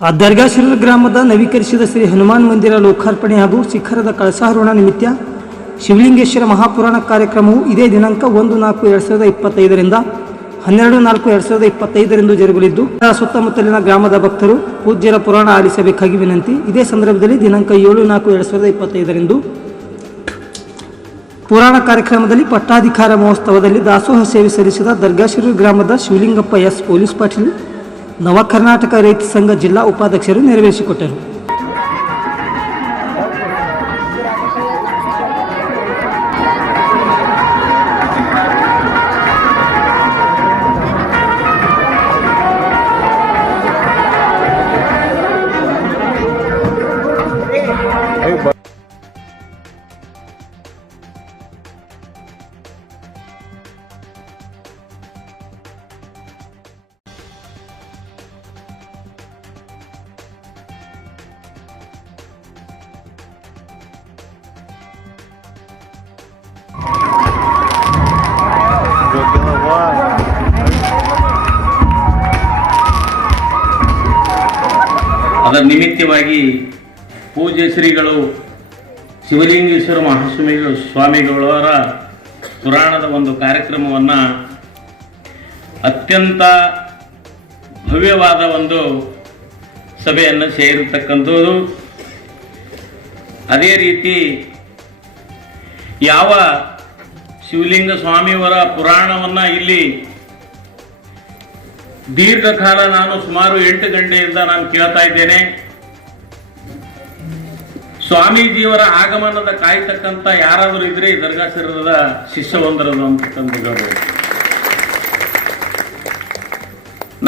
ದರ್ಗಾಶಿರೂರು ಗ್ರಾಮದ ನವೀಕರಿಸಿದ ಶ್ರೀ ಹನುಮಾನ್ ಮಂದಿರ ಲೋಕಾರ್ಪಣೆ ಹಾಗೂ ಶಿಖರದ ಕಳಸಾರೋಹಣ ನಿಮಿತ್ತ ಶಿವಲಿಂಗೇಶ್ವರ ಮಹಾಪುರಾಣ ಕಾರ್ಯಕ್ರಮವು ಇದೇ ದಿನಾಂಕ 1-4-2025ರಿಂದ 12-4-2025 ಜರುಗಲಿದ್ದು ಸುತ್ತಮುತ್ತಲಿನ ಗ್ರಾಮದ ಭಕ್ತರು ಪೂಜ್ಯರ ಪುರಾಣ ಆಲಿಸಬೇಕಾಗಿ ವಿನಂತಿ. ಇದೇ ಸಂದರ್ಭದಲ್ಲಿ ದಿನಾಂಕ 7-4-2025 ಪುರಾಣ ಕಾರ್ಯಕ್ರಮದಲ್ಲಿ ಪಟ್ಟಾಧಿಕಾರ ಮಹೋತ್ಸವದಲ್ಲಿ ದಾಸೋಹ ಸೇವೆ ಸಲ್ಲಿಸಿದ ದರ್ಗಾಶಿರೂರು ಗ್ರಾಮದ ಶಿವಲಿಂಗಪ್ಪ ಎಸ್ ಪೊಲೀಸ್ ಪಾಟೀಲ್ ನವ ಕರ್ನಾಟಕ ರೈತ ಸಂಘ ಜಿಲ್ಲಾ ಉಪಾಧ್ಯಕ್ಷರು ನೆರವೇರಿಸಿಕೊಟ್ಟರು. ಅದರ ನಿಮಿತ್ತವಾಗಿ ಪೂಜ್ಯ ಶ್ರೀಗಳು ಶಿವಲಿಂಗೇಶ್ವರ ಸ್ವಾಮಿಗಳವರ ಪುರಾಣದ ಒಂದು ಕಾರ್ಯಕ್ರಮವನ್ನು ಅತ್ಯಂತ ಭವ್ಯವಾದ ಒಂದು ಸಭೆಯನ್ನು ಸೇರಿರ್ತಕ್ಕಂಥದ್ದು. ಅದೇ ರೀತಿ ಯಾವ ಶಿವಲಿಂಗ ಸ್ವಾಮಿಯವರ ಪುರಾಣವನ್ನು ಇಲ್ಲಿ ದೀರ್ಘಕಾಲ ನಾನು ಸುಮಾರು 8 ಗಂಟೆಯಿಂದ ನಾನು ಕೇಳ್ತಾ ಇದ್ದೇನೆ. ಸ್ವಾಮೀಜಿಯವರ ಆಗಮನದ ಕಾಯ್ತಕ್ಕಂಥ ಯಾರಾದರೂ ಇದ್ರೆ ಈ ದರ್ಗಾಶಿರದ ಶಿಷ್ಯವೊಂದರದು ಅಂತಕ್ಕಂಥ ಹೇಳ್ಬೋದು.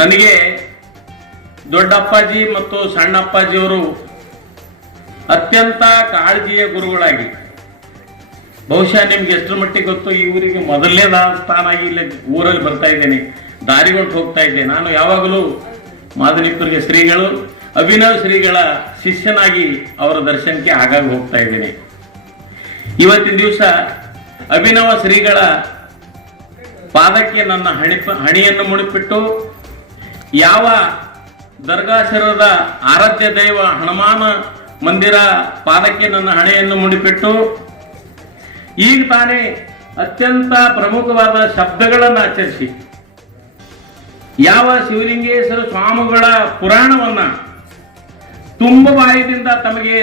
ನನಗೆ ದೊಡ್ಡಪ್ಪಾಜಿ ಮತ್ತು ಸಣ್ಣಪ್ಪಾಜಿಯವರು ಅತ್ಯಂತ ಕಾಳಜಿಯ ಗುರುಗಳಾಗಿ, ಬಹುಶಃ ನಿಮ್ಗೆ ಎಷ್ಟರ ಮಟ್ಟಿಗೆ ಗೊತ್ತು, ಈ ಊರಿಗೆ ಮೊದಲನೇ ಸ್ಥಾನ ಆಗಿ ಇಲ್ಲಿ ಊರಲ್ಲಿ ಬರ್ತಾ ಇದ್ದೇನೆ, ದಾರಿಗೊಂಡು ಹೋಗ್ತಾ ಇದ್ದೆ. ನಾನು ಯಾವಾಗಲೂ ಮಾದನಿಪುರಿಗೆ ಶ್ರೀಗಳು ಅಭಿನವ್ ಶ್ರೀಗಳ ಶಿಷ್ಯನಾಗಿ ಅವರ ದರ್ಶನಕ್ಕೆ ಆಗಾಗ ಹೋಗ್ತಾ ಇದ್ದೇನೆ. ಇವತ್ತಿನ ದಿವಸ ಅಭಿನವ ಶ್ರೀಗಳ ಪಾದಕ್ಕೆ ನನ್ನ ಹಣಿಯನ್ನು ಮುಡಿಪಿಟ್ಟು, ಯಾವ ದರ್ಗಾಶಿರದ ಆರಾಧ್ಯ ದೈವ ಹನುಮಾನ ಮಂದಿರ ಪಾದಕ್ಕೆ ನನ್ನ ಹಣೆಯನ್ನು ಮುಡಿಪಿಟ್ಟು, ಈಗ ತಾನೇ ಅತ್ಯಂತ ಪ್ರಮುಖವಾದ ಶಬ್ದಗಳನ್ನು ಆಚರಿಸಿ ಯಾವ ಶಿವಲಿಂಗೇಶ್ವರ ಸ್ವಾಮಿಗಳ ಪುರಾಣವನ್ನ ತುಂಬ ಬಾಯದಿಂದ ತಮಗೆ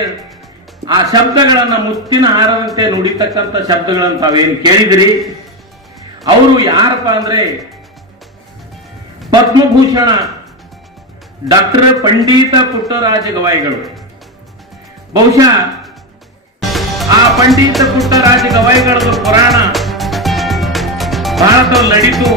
ಆ ಶಬ್ದಗಳನ್ನು ಮುತ್ತಿನ ಹಾರದಂತೆ ನುಡಿತಕ್ಕಂಥ ಶಬ್ದಗಳನ್ನು ತಾವೇನು ಕೇಳಿದಿರಿ. ಅವರು ಯಾರಪ್ಪ ಅಂದ್ರೆ ಪದ್ಮಭೂಷಣ ಡಾಕ್ಟರ್ ಪಂಡಿತ ಪುಟ್ಟರಾಜ ಗವಾಯಿಗಳು. ಬಹುಶಃ ಆ ಪಂಡಿತ ಪುಟ್ಟರಾಜ ಗವಾಯಿಗಳದ್ದು ಪುರಾಣ ಭಾರತದಲ್ಲಿ ನಡೀತು.